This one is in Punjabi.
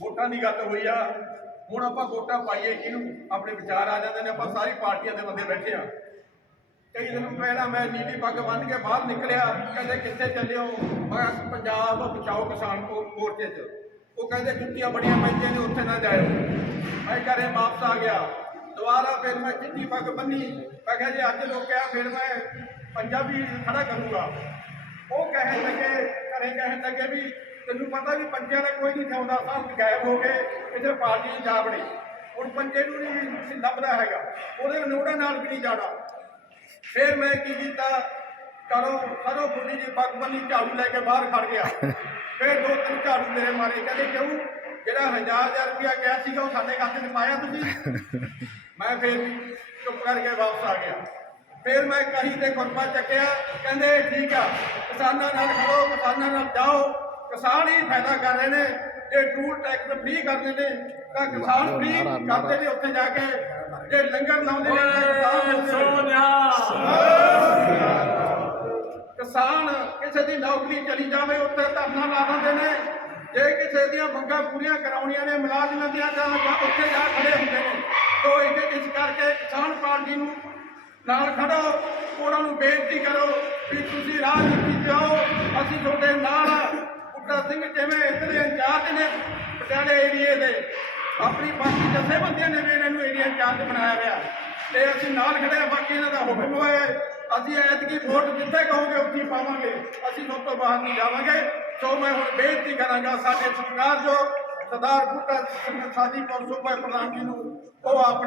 ਵੋਟਾਂ ਦੀ ਗੱਲ ਹੋਈ ਆ। ਹੁਣ ਆਪਾਂ ਵੋਟਾਂ ਪਾਈਏ ਕਿਹਨੂੰ? ਆਪਣੇ ਵਿਚਾਰ ਆ ਜਾਂਦੇ ਨੇ, ਆਪਾਂ ਸਾਰੀ ਪਾਰਟੀਆਂ ਦੇ ਬੰਦੇ ਬੈਠੇ ਆ। ਕਈ ਦਿਨ ਪਹਿਲਾਂ ਮੈਂ ਨੀਲੀ ਪੱਗ ਬੰਨ੍ਹ ਕੇ ਬਾਹਰ ਨਿਕਲਿਆ, ਕਹਿੰਦੇ ਕਿੱਥੇ ਚੱਲੇ ਹੋ? ਮੈਂ ਪੰਜਾਬ ਬਚਾਓ ਕਿਸਾਨ ਮੋਰਚੇ 'ਚ। ਉਹ ਕਹਿੰਦੇ ਜੁੱਤੀਆਂ ਬੜੀਆਂ ਪੈਂਦੀਆਂ ਨੇ, ਉੱਥੇ ਨਾ ਜਾਇਓ। ਮੈਂ ਘਰੇ ਵਾਪਸ ਆ ਗਿਆ। ਦੁਬਾਰਾ ਫਿਰ ਮੈਂ ਚਿੱਟੀ ਪੱਗ ਬੰਨੀ। ਮੈਂ ਕਿਹਾ ਜੇ ਅੱਜ ਰੋਕਿਆ ਫਿਰ ਮੈਂ ਪੰਜਾਬੀ ਖੜਾ ਕਰੂੰਗਾ। ਉਹ ਕਹਿਣ ਲੱਗੇ, ਘਰੇ ਕਹਿਣ ਲੱਗੇ ਵੀ ਤੈਨੂੰ ਪਤਾ ਵੀ ਪੰਜਿਆਂ ਦਾ ਕੋਈ ਨਹੀਂ ਚਾਹੁੰਦਾ, ਸਭ ਗਾਇਬ ਹੋ ਗਏ, ਇੱਧਰ ਪਾਰਟੀ ਨਹੀਂ ਜਾ ਬਣੀ ਹੁਣ ਪੰਜੇ ਨੂੰ ਨਹੀਂ ਲੱਭਦਾ ਹੈਗਾ, ਉਹਦੇ ਨੋੜਾ ਨਾਲ ਵੀ ਨਹੀਂ ਜਾਣਾ। ਫਿਰ ਮੈਂ ਕੀ ਕੀਤਾ ਕਰੋ ਕਰੋ ਬੁੱਢੀ ਜੀ ਪੱਗ ਬੰਨੀ ਝਾੜੂ ਲੈ ਕੇ ਬਾਹਰ ਖੜ ਗਿਆ। ਫਿਰ ਦੋ ਤਿੰਨ ਝਾੜੂ ਮੇਰੇ ਮਾਰੇ, ਕਹਿੰਦੇ ਕਿਉਂ? ਜਿਹੜਾ ਹਜ਼ਾਰ ਹਜ਼ਾਰ ਰੁਪਇਆ ਗਿਆ ਸੀਗਾ, ਉਹ ਸਾਡੇ ਖਾਤੇ 'ਚ ਪਾਇਆ ਤੁਸੀਂ? ਮੈਂ ਫਿਰ ਚੁੱਪ ਕਰਕੇ ਵਾਪਸ ਆ ਗਿਆ। ਫਿਰ ਮੈਂ ਕਹੀ ਤੇ ਖੁਰਪਾ ਚੱਕਿਆ, ਕਹਿੰਦੇ ਠੀਕ ਆ, ਕਿਸਾਨਾਂ ਨਾਲ ਖੜੋ, ਕਿਸਾਨਾਂ ਨਾਲ ਜਾਓ। ਕਿਸਾਨ ਹੀ ਫਾਇਦਾ ਕਰ ਰਹੇ ਨੇ ਜੇ ਟੂਲ ਟੈਕਸ ਫ੍ਰੀ ਕਰਦੇ ਨੇ ਤਾਂ ਕਿਸਾਨ ਫ੍ਰੀ ਕਰਦੇ ਨੇ ਉੱਥੇ ਜਾ ਕੇ ਜੇ ਲੰਗਰ ਲਾਉਂਦੇ ਨੇ ਕਿਸਾਨ ਕਿਸਾਨ ਕਿਸੇ ਦੀ ਨੌਕਰੀ ਚਲੀ ਜਾਵੇ ਉੱਥੇ ਧਰਨਾ ਲਾ ਦਿੰਦੇ ਨੇ। ਜੇ ਕਿਸੇ ਦੀਆਂ ਮੰਗਾਂ ਪੂਰੀਆਂ ਕਰਾਉਣੀਆਂ ਨੇ ਮੁਲਾਜ਼ਮਾਂ ਦੀਆਂ ਤਾਂ ਉੱਥੇ ਜਾ ਖੜੇ ਹੁੰਦੇ ਨੇ। ਤੋ ਇਹ ਇਸ ਕਰਕੇ ਕਿਸਾਨ ਪਾਰਟੀ ਨੂੰ ਨਾਲ ਖੜੋ ਉਹਨਾਂ ਨੂੰ ਬੇਨਤੀ ਕਰੋ ਵੀ ਤੁਸੀਂ ਰਾਜਨੀਤੀ 'ਚ ਆਓ ਅਸੀਂ ਤੁਹਾਡੇ ਨਾਲ ਆ। ਸਿੰਘ ਜਿਵੇਂ ਇੱਧਰ ਇੰਚਾਰਜ ਨੇ ਪਟਿਆਲੇ ਏਰੀਏ ਦੇ ਆਪਣੀ ਬਾਕੀ ਜਥੇਬੰਦੀਆਂ ਨੇ ਵੀ ਇਹਨਾਂ ਨੂੰ ਏਰੀਆ ਇੰਚਾਰਜ ਬਣਾਇਆ ਗਿਆ ਤੇ ਅਸੀਂ ਨਾਲ ਖੜੇ ਆ ਬਾਕੀ ਇਹਨਾਂ ਦਾ ਹੁਕਮ ਹੋਇਆ ਹੈ। ਅਸੀਂ ਐਤਕੀ ਵੋਟ ਜਿੱਥੇ ਕਹੋਗੇ, ਉੱਥੇ ਪਾਵਾਂਗੇ ਅਸੀਂ ਸਭ ਤੋਂ ਬਾਹਰ ਨਹੀਂ ਜਾਵਾਂਗੇ ਸੋ ਮੈਂ ਹੁਣ ਬੇਨਤੀ ਕਰਾਂਗਾ ਸਾਡੇ ਸਰਕਾਰ ਜੋ ਸਰਦਾਰ ਬੁੱਟਾ ਸਿੰਘ ਸਾਡੀ ਕੌਂਸਲ ਪ੍ਰਧਾਨ ਜੀ ਨੂੰ, ਉਹ ਆਪਣੇ